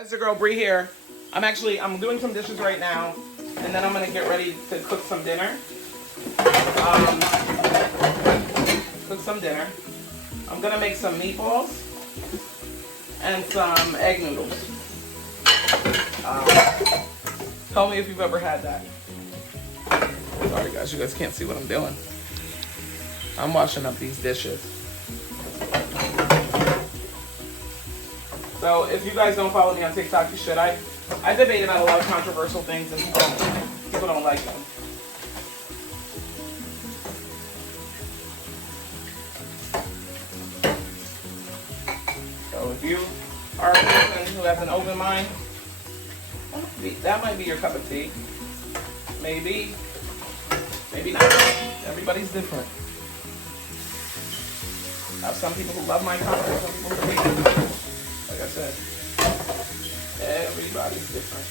Guys, it's your girl Bree here. I'm doing some dishes right now, and then I'm gonna get ready to cook some dinner. I'm gonna make some meatballs and some egg noodles. Tell me if you've ever had that. Sorry guys, you guys can't see what I'm doing. I'm washing up these dishes. So if you guys don't follow me on TikTok, you should. I debate about a lot of controversial things and people don't like them. So if you are a person who has an open mind, that might be your cup of tea. Maybe not. Everybody's different. I have some people who love my content, some people who hate it. Like I said, everybody's different.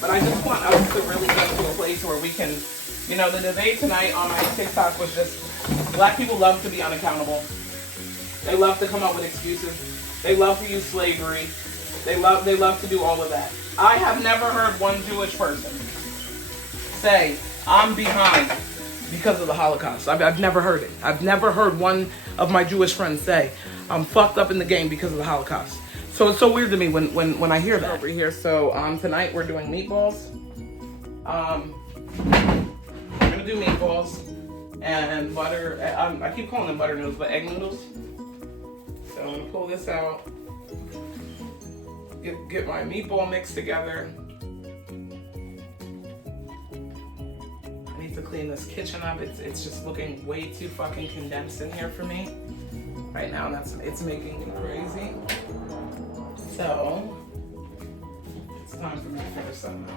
But I just want us to really get to a place where we can, the debate tonight on my TikTok was just, black people love to be unaccountable. They love to come up with excuses. They love to use slavery. They love to do all of that. I have never heard one Jewish person say, I'm behind because of the Holocaust. I've never heard it. I've never heard one of my Jewish friends say, I'm fucked up in the game because of the Holocaust. So it's so weird to me when I hear that. Over here, so tonight we're doing meatballs. We're gonna do meatballs and butter. I keep calling them butter noodles, but egg noodles. So I'm gonna pull this out. Get my meatball mix together. I need to clean this kitchen up. It's just looking way too fucking condensed in here for me right now. It's making me crazy. So it's time for me to finish something.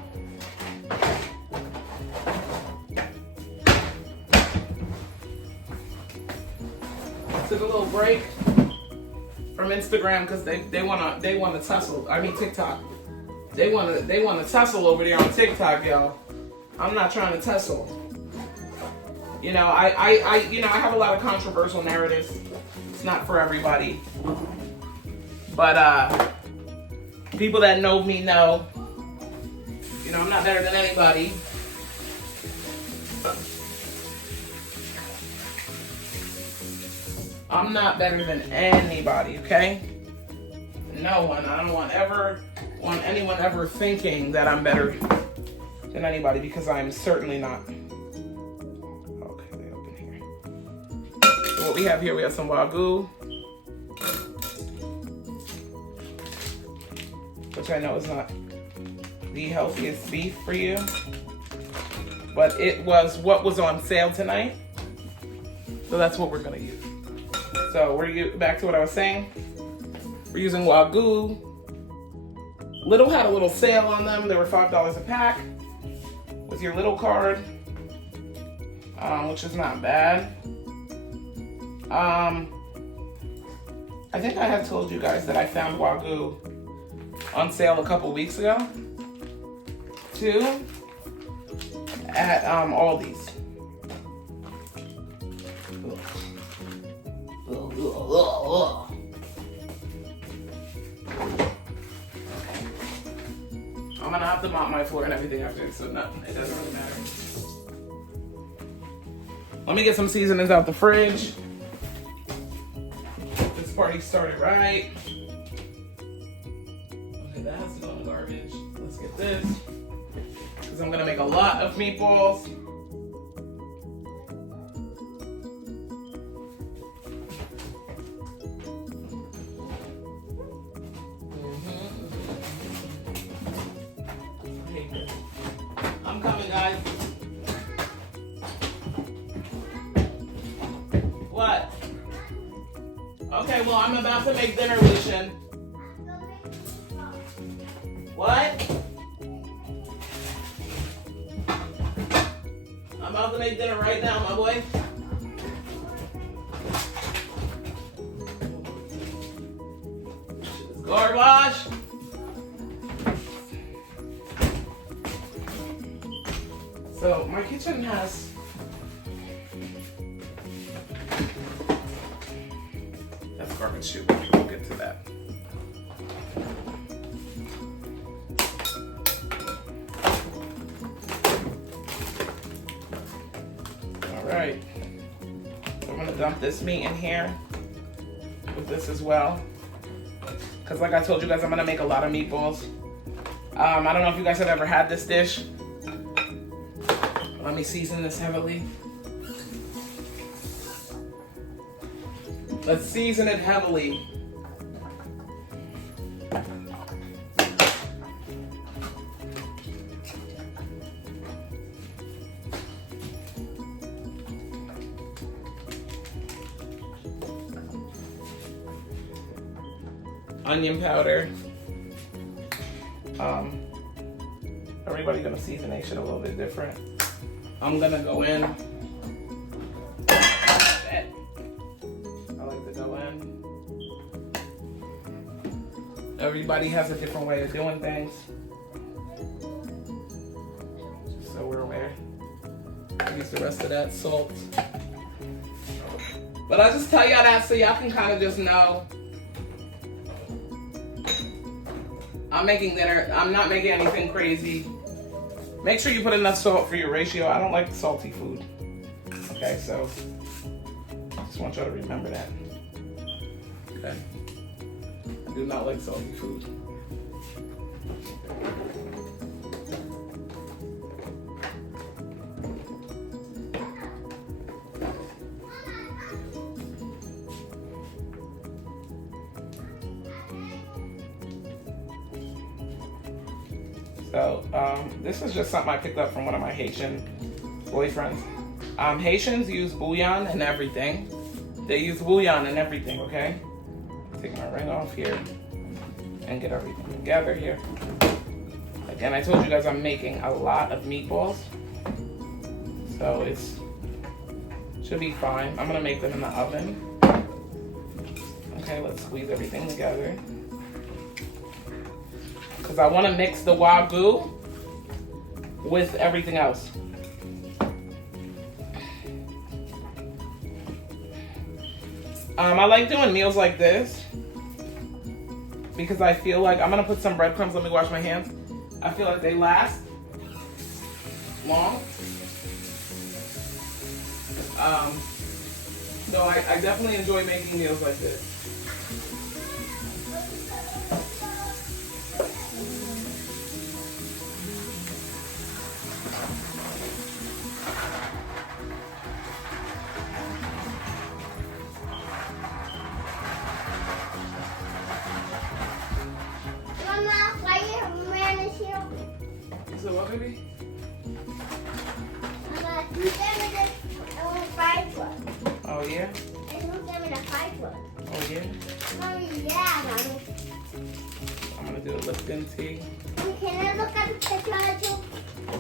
Took a little break from Instagram because they wanna tussle. I mean TikTok. They wanna tussle over there on TikTok, y'all. I'm not trying to tussle. I have a lot of controversial narratives. It's not for everybody. But people that know me know, I'm not better than anybody. I'm not better than anybody, okay? No one. I don't want anyone ever thinking that I'm better than anybody because I'm certainly not. Okay, they open here. So what we have here, we have some Wagyu, which I know is not the healthiest beef for you, but it was what was on sale tonight. So that's what we're gonna use. So back to what I was saying. We're using Wagyu. Lidl had a little sale on them. They were $5 a pack with your little card, which is not bad. I think I had told you guys that I found Wagyu on sale a couple weeks ago too at Aldi's. I'm gonna have to mop my floor and everything after, so no, it doesn't really matter. Let me get some seasonings out the fridge. This party started right. Okay, that's going garbage. Let's get this, because I'm gonna make a lot of meatballs. I'm coming, guys. What? Okay, well, I'm about to make dinner, Lucian. What? I'm about to make dinner right now, my boy. Garbage. So my kitchen has garbage chute. We'll get to that. All right. I'm gonna dump this meat in here with this as well. Because like I told you guys, I'm gonna make a lot of meatballs. I don't know if you guys have ever had this dish. Let me season this heavily. Let's season it heavily. Onion powder. Everybody's gonna season their shit a little bit different. I'm gonna go in. I like to go in. Everybody has a different way of doing things. Just so we're aware. Use the rest of that salt. But I'll just tell y'all that so y'all can kind of just know. I'm making dinner. I'm not making anything crazy. Make sure you put enough salt for your ratio. I don't like salty food. Okay, so just want y'all to remember that. Okay. I do not like salty food. So this is just something I picked up from one of my Haitian boyfriends. Haitians use bouillon and everything. They use bouillon and everything, okay? Take my ring off here and get everything together here. Again, I told you guys I'm making a lot of meatballs. So it's should be fine. I'm gonna make them in the oven. Okay, let's squeeze everything together. Because I want to mix the Wagyu with everything else. I like doing meals like this because I feel like I'm going to put some breadcrumbs. Let me wash my hands. I feel like they last long. So I definitely enjoy making meals like this. So what, baby? You gave me this fried one. Oh, yeah? And you gave me the fried one. Oh, yeah? Oh, yeah, Mommy. I'm going to do a Lipton tea. Can I look at the picture too?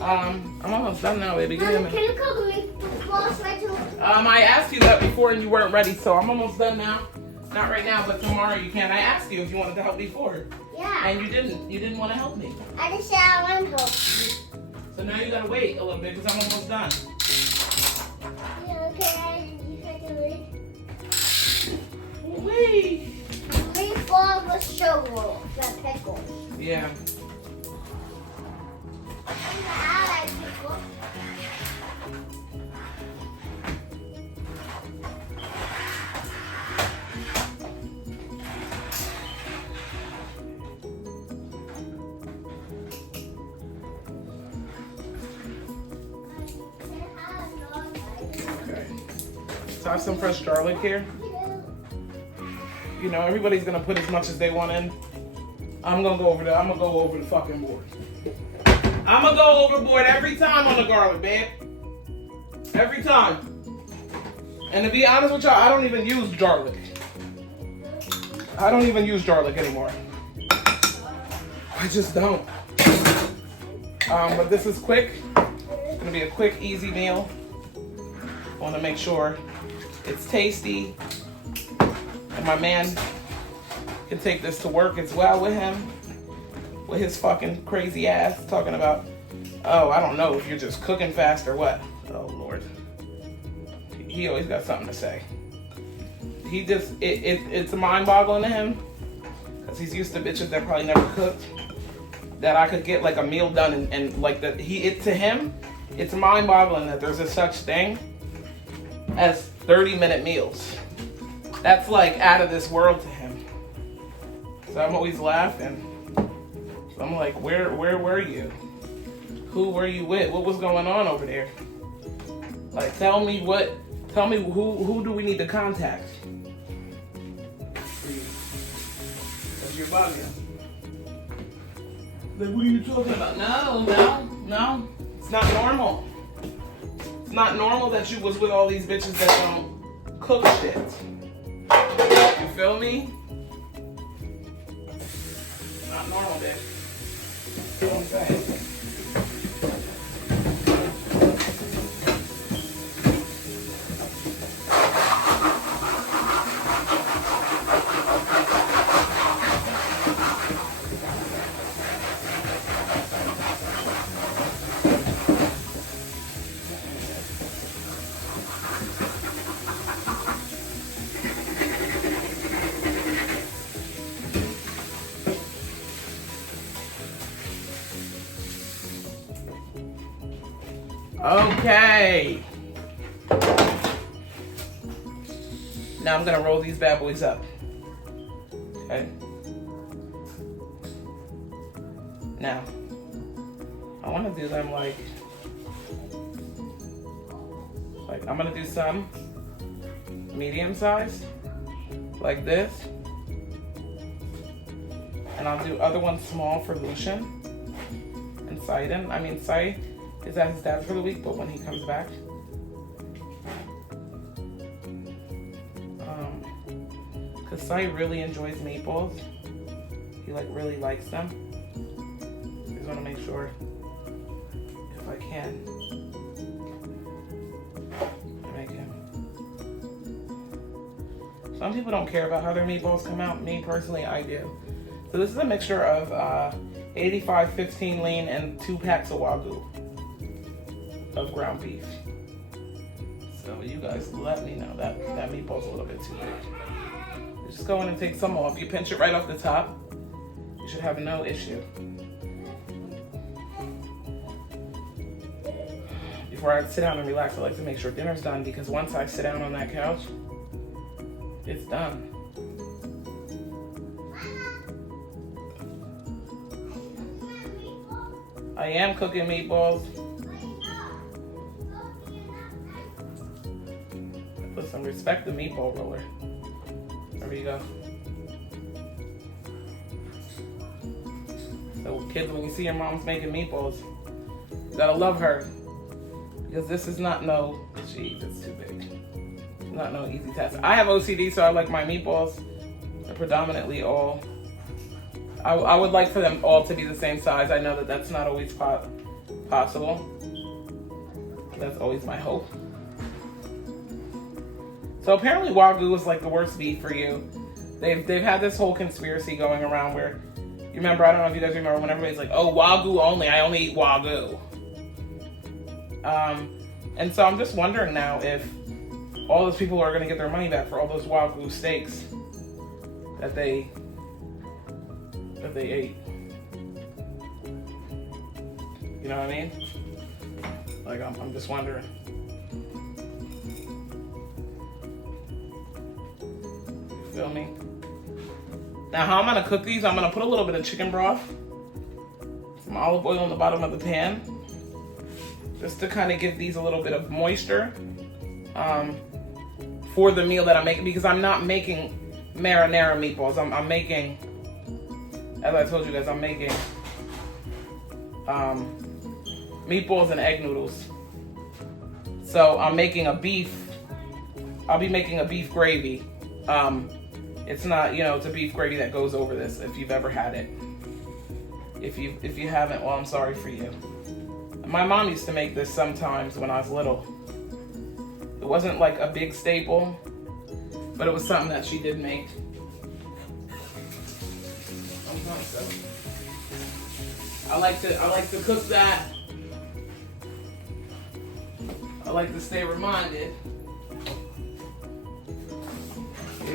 I'm almost done now, baby. Give me a Mommy, minute. can you cook me close right too? I asked you that before and you weren't ready, so I'm almost done now. Not right now, but tomorrow you can. I asked you if you wanted to help before. Yeah. And you didn't. You didn't want to help me. I just said I want to help you. So now you gotta wait a little bit because I'm almost done. Yeah, okay. You can do it. Wait. Meatball with sugar, the pickles. Yeah. I like pickles. Okay. So I have some fresh garlic here. You know, everybody's gonna put as much as they want in. I'm gonna go over the fucking board. I'm gonna go overboard every time on the garlic, babe. Every time. And to be honest with y'all, I don't even use garlic. I don't even use garlic anymore. I just don't. But this is quick. It's gonna be a quick, easy meal. I wanna make sure it's tasty. And my man can take this to work as well with him. With his fucking crazy ass talking about, oh, I don't know if you're just cooking fast or what. Oh, Lord. He always got something to say. it's mind-boggling to him because he's used to bitches that probably never cooked. That I could get like a meal done and like that to him, it's mind-boggling that there's a such thing as 30-minute meals. That's like out of this world to him. So I'm always laughing. So I'm like, where were you? Who were you with? What was going on over there? Like, tell me who do we need to contact? Because you're bugging. Like, what are you talking about? No. It's not normal. It's not normal that you was with all these bitches that don't cook shit. You feel me? Not normal, bitch. You know what I'm saying? Okay. Now I'm gonna roll these bad boys up. Okay. Now, I wanna do them like I'm gonna do some medium size, like this. And I'll do other ones small for Lucian and Saiden. I mean, Sai is at his dad's for the week, but when he comes back. Because Sai really enjoys meatballs. He like really likes them. I just want to make sure if I can make him. Some people don't care about how their meatballs come out. Me personally, I do. So this is a mixture of 85-15 lean and 2 packs of Wagyu of ground beef. So you guys let me know that meatball's a little bit too big. Just go in and take some off. You pinch it right off the top. You should have no issue. Before I sit down and relax, I like to make sure dinner's done because once I sit down on that couch, it's done. I am cooking meatballs. Put some respect the meatball roller. There you go. So kids, when you see your mom's making meatballs, you gotta love her. Because this is not no, geez, it's too big. It's not no easy task. I have OCD, so I like my meatballs. They're predominantly all, I would like for them all to be the same size. I know that that's not always possible. That's always my hope. So apparently Wagyu is like the worst beef for you. They've had this whole conspiracy going around where, you remember, I don't know if you guys remember when everybody's like, oh, Wagyu only, I only eat Wagyu. And so I'm just wondering now if all those people are gonna get their money back for all those Wagyu steaks that they ate. You know what I mean? Like, I'm just wondering. Feel me? Now how I'm gonna cook these, I'm gonna put a little bit of chicken broth, some olive oil in the bottom of the pan, just to kind of give these a little bit of moisture for the meal that I'm making, because I'm not making marinara meatballs. I'm making, as I told you guys, I'm making meatballs and egg noodles. So I'm making a beef, I'll be making a beef gravy. It's not, it's a beef gravy that goes over this, if you've ever had it. If you haven't, well, I'm sorry for you. My mom used to make this sometimes when I was little. It wasn't like a big staple, but it was something that she did make. I like to cook that. I like to stay reminded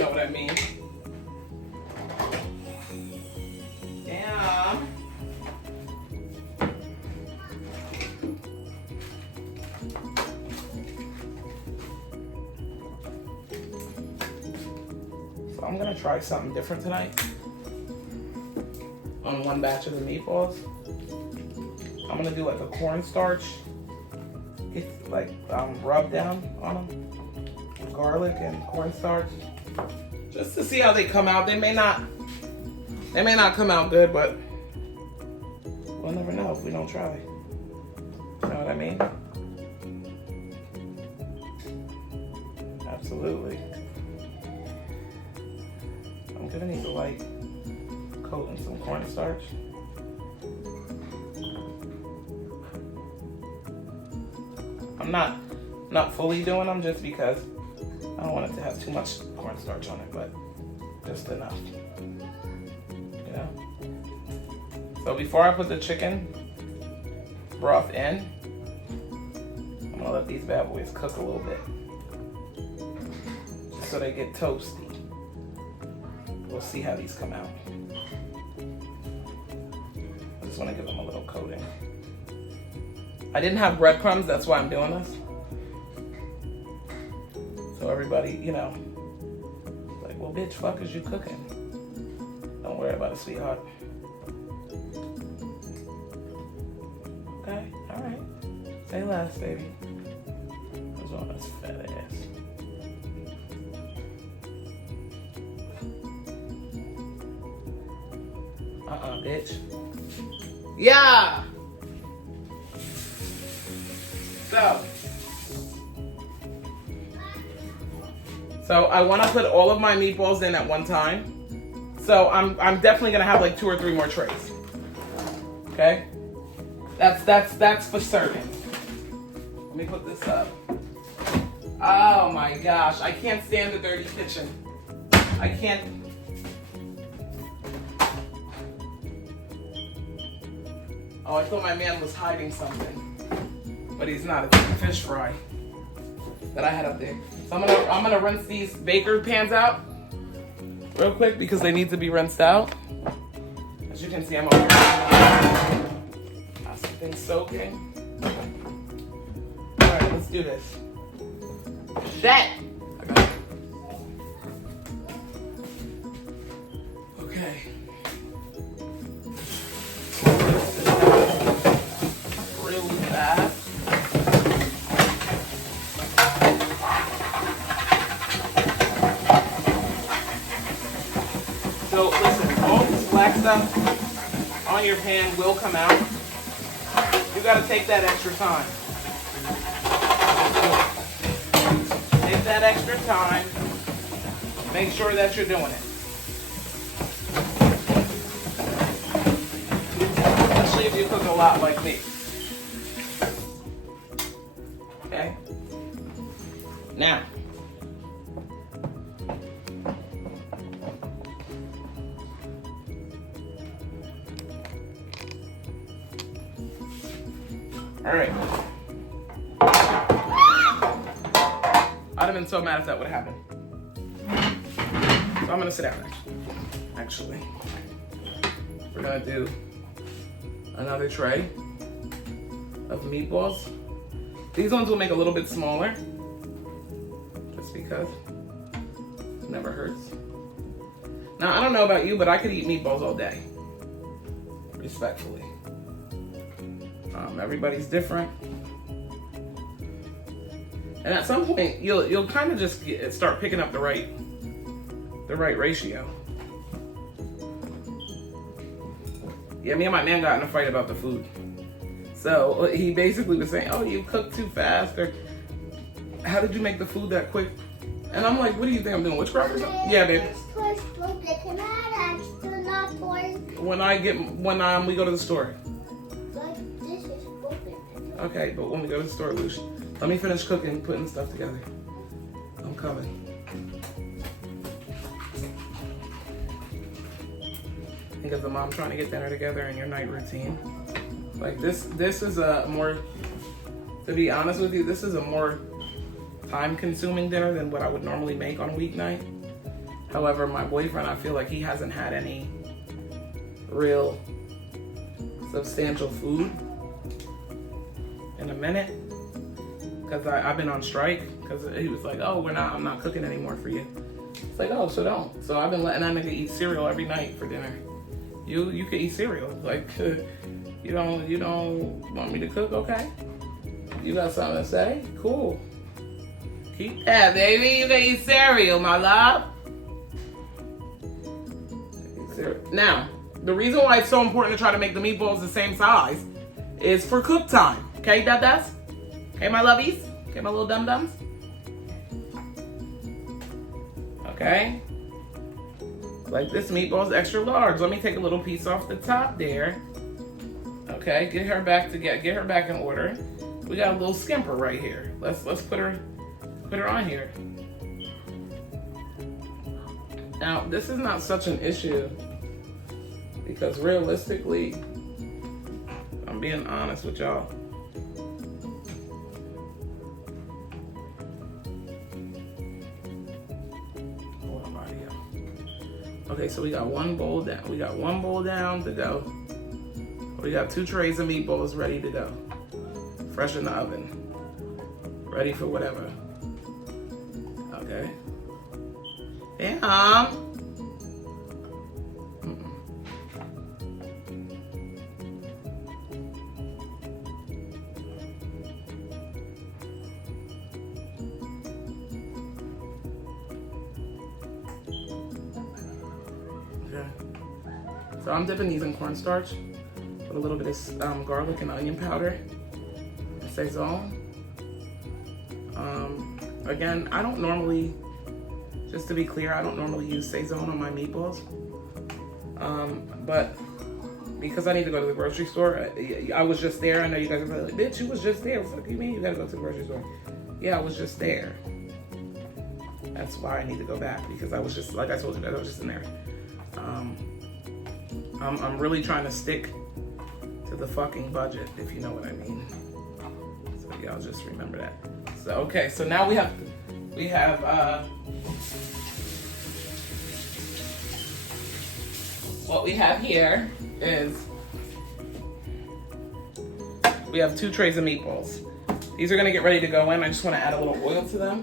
know what I mean. Damn. So I'm gonna try something different tonight. On one batch of the meatballs, I'm gonna do like a cornstarch. It's like rubbed down on them, garlic and cornstarch, just to see how they come out. They may not come out good, but we'll never know if we don't try. You know what I mean? Absolutely. I'm gonna need to like coat in some cornstarch. I'm not fully doing them just because I don't want it to have too much cornstarch on it, but just enough. You know? So before I put the chicken broth in, I'm gonna let these bad boys cook a little bit. Just so they get toasty. We'll see how these come out. I just wanna give them a little coating. I didn't have breadcrumbs, that's why I'm doing this. So everybody, you know, like, well, bitch, fuck is you cooking? Don't worry about it, sweetheart. Okay, all right. Say less, baby. What's on this fat ass? Bitch. Yeah! So I want to put all of my meatballs in at one time. So I'm definitely gonna have like 2 or 3 more trays. Okay, that's for certain. Let me put this up. Oh my gosh, I can't stand the dirty kitchen. I can't. Oh, I thought my man was hiding something, but he's not. It's a fish fry that I had up there. So I'm gonna rinse these baker pans out real quick because they need to be rinsed out. As you can see, I'm over here. Got some things soaking. All right, let's do this. Shit! I got it. Okay. Really fast. So listen, all this black stuff on your pan will come out. You gotta take that extra time. Take that extra time. Make sure that you're doing it. Especially if you cook a lot like me. Okay? Now. All right. I'd have been so mad if that would have happened. So I'm gonna sit down actually. We're gonna do another tray of meatballs. These ones will make a little bit smaller, just because it never hurts. Now, I don't know about you, but I could eat meatballs all day, respectfully. Everybody's different. And at some point, you'll kind of just start picking up the right ratio. Yeah, me and my man got in a fight about the food. So he basically was saying, "Oh, you cook too fast," or "How did you make the food that quick?" And I'm like, "What do you think I'm doing, witchcraft or something?" Yeah, babe. When we go to the store. Okay, but when we go to the store, Lucia, let me finish cooking, putting stuff together. I'm coming. Think of the mom trying to get dinner together in your night routine. Like this is a more, to be honest with you, this is a more time-consuming dinner than what I would normally make on a weeknight. However, my boyfriend, I feel like he hasn't had any real substantial food in a minute. Because I've been on strike. Because he was like, oh, I'm not cooking anymore for you. It's like, oh, so don't. So I've been letting that nigga eat cereal every night for dinner. You can eat cereal. Like, you don't want me to cook? Okay. You got something to say? Cool. Keep that, baby. You can eat cereal, my love. Now, the reason why it's so important to try to make the meatballs the same size is for cook time. Okay, dadas? Okay, my lovies? Okay, my little dum-dums? Okay. Like this meatball's extra large. Let me take a little piece off the top there. Okay, get her back in order. We got a little skimper right here. Let's put her on here. Now, this is not such an issue because realistically, I'm being honest with y'all. Okay, so we got one bowl down. We got one bowl down to go. We got 2 trays of meatballs ready to go. Fresh in the oven. Ready for whatever. Okay. Yeah. So I'm dipping these in cornstarch with a little bit of garlic and onion powder, Saison. Again, I don't normally, just to be clear, I don't normally use Saison on my meatballs. But because I need to go to the grocery store, I was just there. I know you guys are probably like, bitch, you was just there. What the fuck you mean you gotta go to the grocery store? Yeah, I was just there. That's why I need to go back, because I was just, like I told you guys, I was just in there. I'm really trying to stick to the fucking budget, if you know what I mean. So y'all just remember that. So okay, so now we have what we have here is we have 2 trays of meatballs. These are gonna get ready to go in. I just wanna add a little oil to them.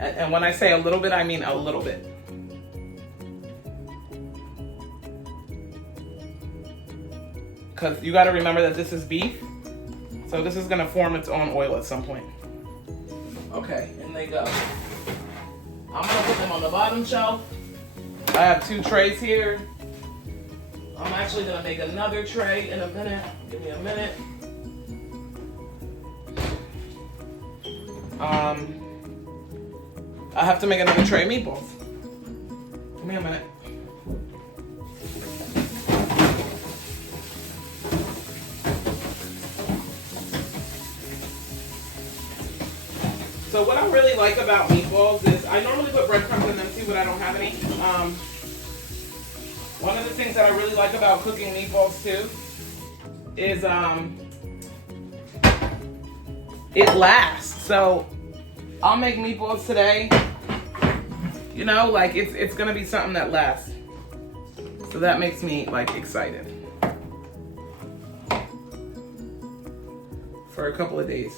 And when I say a little bit, I mean a little bit. Because you got to remember that this is beef. So this is going to form its own oil at some point. Okay, in they go. I'm going to put them on the bottom shelf. I have 2 trays here. I'm actually going to make another tray in a minute. Give me a minute. I have to make another tray of meatballs. Give me a minute. So what I really like about meatballs is I normally put breadcrumbs in them too, but I don't have any. One of the things that I really like about cooking meatballs too is it lasts. So I'll make meatballs today. You know, like it's gonna be something that lasts. So that makes me like excited for a couple of days,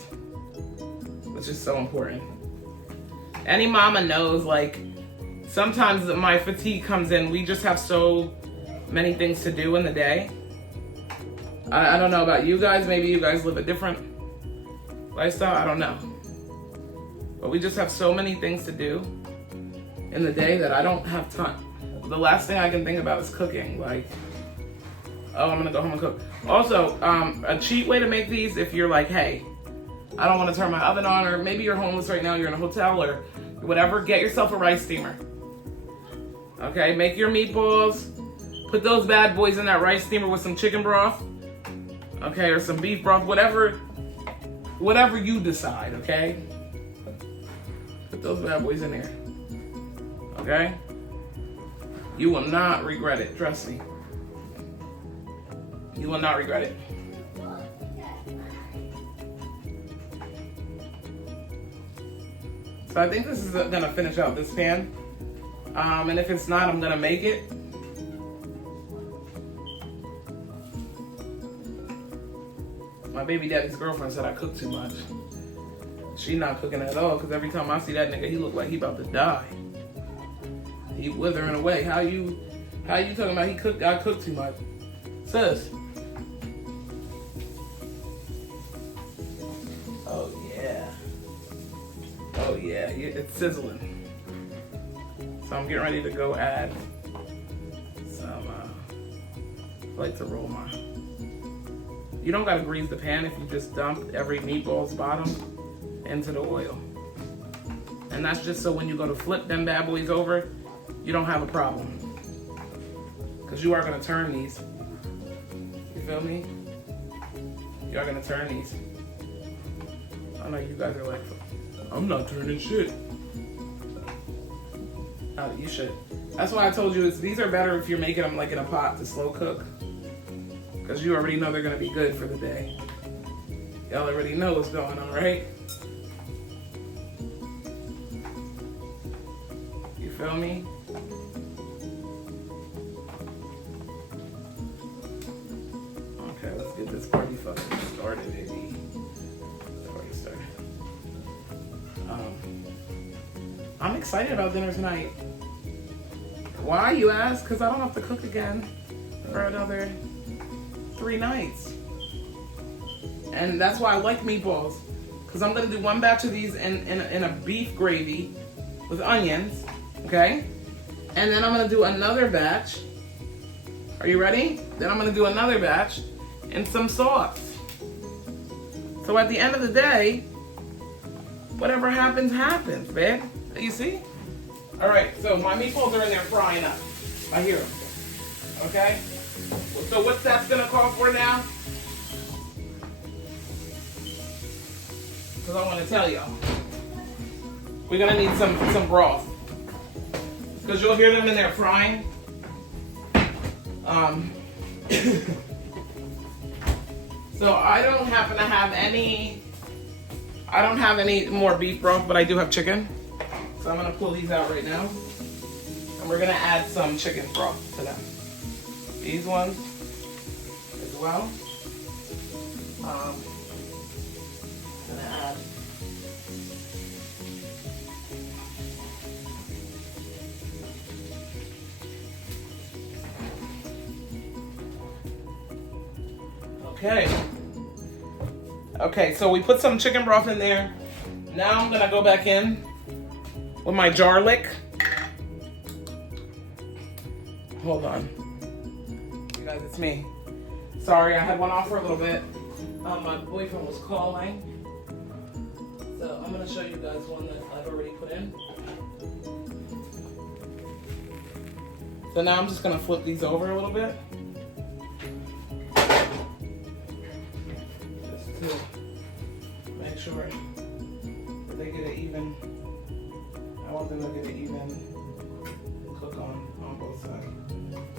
which is so important. Any mama knows, like, sometimes my fatigue comes in. We just have so many things to do in the day. I don't know about you guys. Maybe you guys live a different lifestyle. I don't know. But we just have so many things to do in the day that I don't have time. The last thing I can think about is cooking. Like, oh, I'm gonna go home and cook. Also, a cheap way to make these, if you're like, hey, I don't want to turn my oven on, or maybe you're homeless right now, you're in a hotel or whatever, get yourself a rice steamer. Okay, make your meatballs, put those bad boys in that rice steamer with some chicken broth, okay, or some beef broth, whatever you decide, okay? Put those bad boys in there, okay? You will not regret it, trust me. You will not regret it. So I think this is gonna finish out this pan. And if it's not, I'm gonna make it. My baby daddy's girlfriend said I cook too much. She not cooking at all, because every time I see that nigga, he look like he about to die. He withering away. How you talking about I cook too much? Sis. Oh yeah. Oh yeah, it's sizzling. So I'm getting ready to go add some, I like to roll my. You don't gotta grease the pan if you just dump every meatball's bottom into the oil. And that's just so when you go to flip them bad boys over, you don't have a problem. Because you are gonna turn these. You feel me? You are gonna turn these. I know you guys are like, I'm not turning shit. Oh, you should. That's why I told you these are better if you're making them like in a pot to slow cook. Because you already know they're gonna be good for the day. Y'all already know what's going on, right? You feel me? Okay, let's get this party fucking started, baby. Party started. I'm excited about dinner tonight. Why, you ask? Because I don't have to cook again for another 3 nights. And that's why I like meatballs. Because I'm going to do one batch of these in a beef gravy with onions. Okay? And then I'm going to do another batch. Are you ready? Then I'm going to do another batch and some sauce. So at the end of the day, whatever happens, happens, babe. You see? All right, so my meatballs are in there frying up. I hear them. Okay? So what's that's gonna call for now? Because I want to tell y'all. We're gonna need some broth. Because you'll hear them in there frying. So I don't happen to have any, I don't have any more beef broth, but I do have chicken. So I'm gonna pull these out right now. And we're gonna add some chicken broth to them. These ones as well. Gonna add Okay, so we put some chicken broth in there. Now I'm gonna go back in with my garlic. Hold on. You guys, it's me. Sorry, I had one off for a little bit. My boyfriend was calling. So I'm gonna show you guys one that I've already put in. So now I'm just gonna flip these over a little bit. Just to make sure that they get it even. I want them to get it even cook on both sides.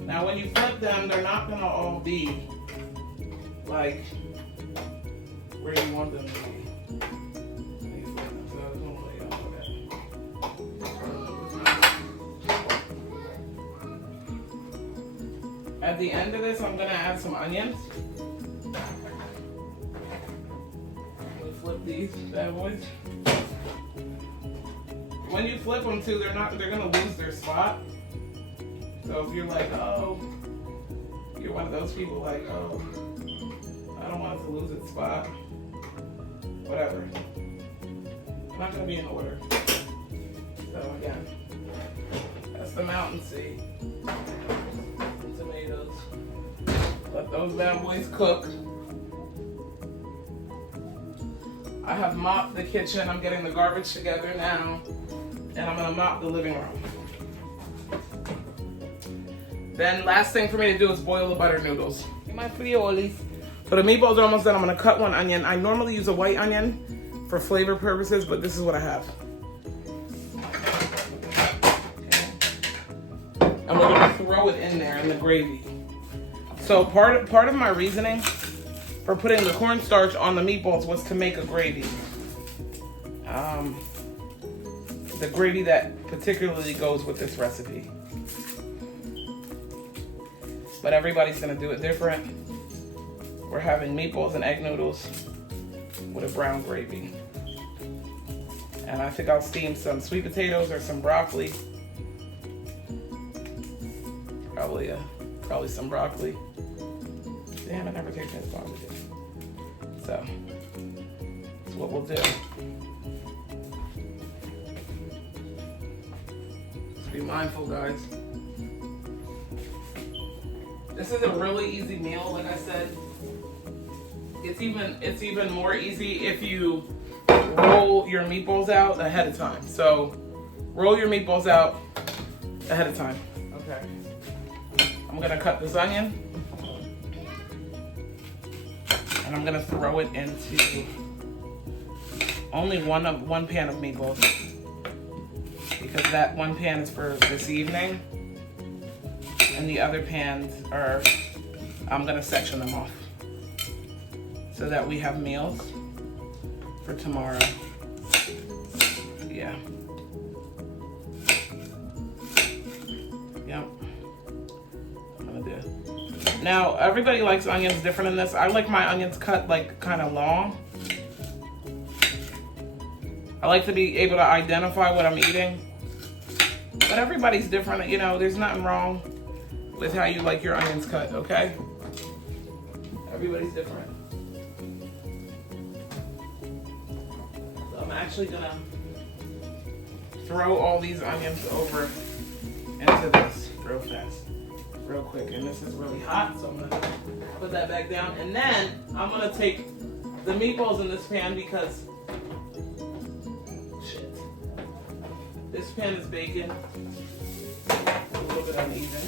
Now when you flip them, they're not gonna all be like where you want them to be. When you flip them, so I just wanna let y'all know that. At the end of this, I'm gonna add some onions. Flip these bad boys. When you flip them too, they're gonna lose their spot. So if you're like, oh, you're one of those people like, oh, I don't want it to lose its spot. Whatever. I'm not gonna be in order. So again, that's the mountain sea. Tomatoes. Let those bad boys cook. I have mopped the kitchen. I'm getting the garbage together now. And I'm gonna mop the living room. Then last thing for me to do is boil the butter noodles. My friolis. So the meatballs are almost done. I'm gonna cut one onion. I normally use a white onion for flavor purposes, but this is what I have. Okay. And we're gonna throw it in there in the gravy. So part of my reasoning for putting the cornstarch on the meatballs was to make a gravy. the gravy that particularly goes with this recipe. But everybody's gonna do it different. We're having meatballs and egg noodles with a brown gravy. And I think I'll steam some sweet potatoes or some broccoli. Probably some broccoli. Damn, I never take this long to do. So, that's what we'll do. Just be mindful, guys. This is a really easy meal, like I said. It's even more easy if you roll your meatballs out ahead of time. So, roll your meatballs out ahead of time. Okay. I'm gonna cut this onion. And I'm gonna throw it into only one pan of meatballs, because that one pan is for this evening, and the other pans are, I'm gonna section them off so that we have meals for tomorrow. Yeah. Yep. I'm gonna do. Now, everybody likes onions different in this. I like my onions cut like kind of long. I like to be able to identify what I'm eating. But everybody's different, you know, there's nothing wrong with how you like your onions cut, okay? Everybody's different. So I'm actually gonna throw all these onions over into this real fast. Real quick, and this is really hot, so I'm gonna put that back down, and then I'm gonna take the meatballs in this pan because shit, this pan is baking a little bit uneven.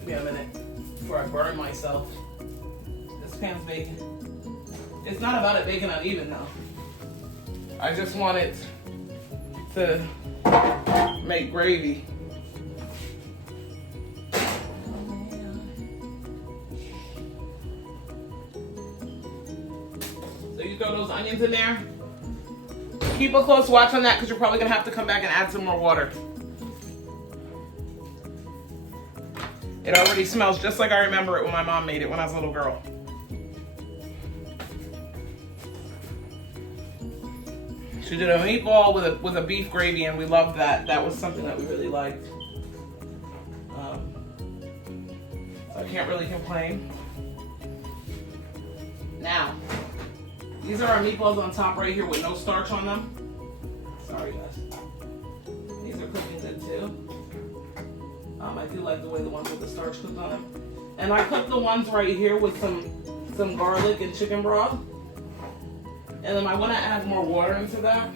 Give me a minute before I burn myself. This pan's baking. It's not about it baking uneven though. I just want it to make gravy. So you throw those onions in there. Keep a close watch on that because you're probably gonna have to come back and add some more water. It already smells just like I remember it when my mom made it when I was a little girl. She did a meatball with a beef gravy, and we loved that. That was something that we really liked. So I can't really complain. Now, these are our meatballs on top right here with no starch on them. Sorry, guys. These are cooking good too. I do like the way the ones with the starch cooked on them. And I cooked the ones right here with some garlic and chicken broth. And then I want to add more water into that.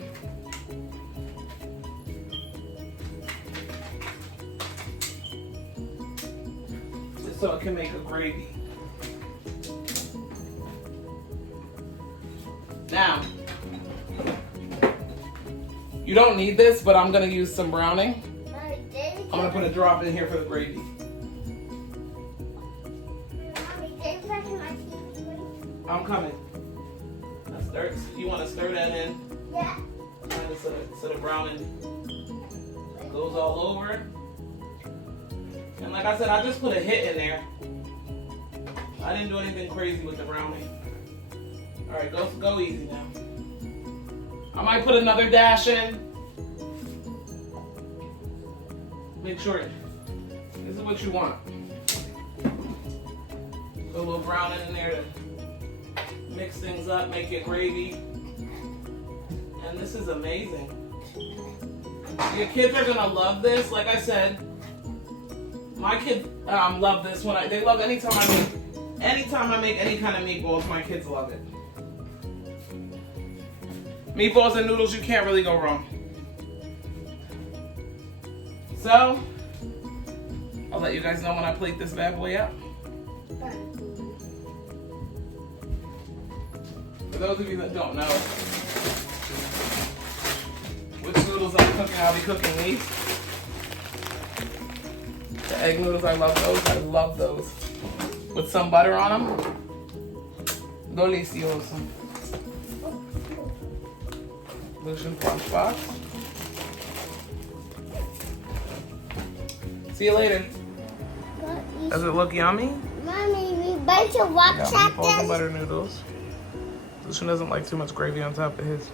Just so it can make a gravy. Now, you don't need this, but I'm going to use some browning. I'm going to put a drop in here for the gravy. I'm coming. You want to stir that in? Yeah. And so the browning goes all over. And like I said, I just put a hit in there. I didn't do anything crazy with the browning. All right, go easy now. I might put another dash in. Make sure this is what you want. Put a little browning in there to mix things up, make it gravy. And this is amazing. Your kids are gonna love this. Like I said, my kids love this. They love anytime I make any kind of meatballs, my kids love it. Meatballs and noodles, you can't really go wrong. So, I'll let you guys know when I plate this bad boy up. For those of you that don't know which noodles I'm cooking, I'll be cooking these. The egg noodles, I love those. I love those. With some butter on them. Delicioso. Lucian's lunchbox. See you later. Does it look yummy? Mommy, we bunch of walks Yeah, at frozen this. butter noodles. Lucian doesn't like too much gravy on top of his.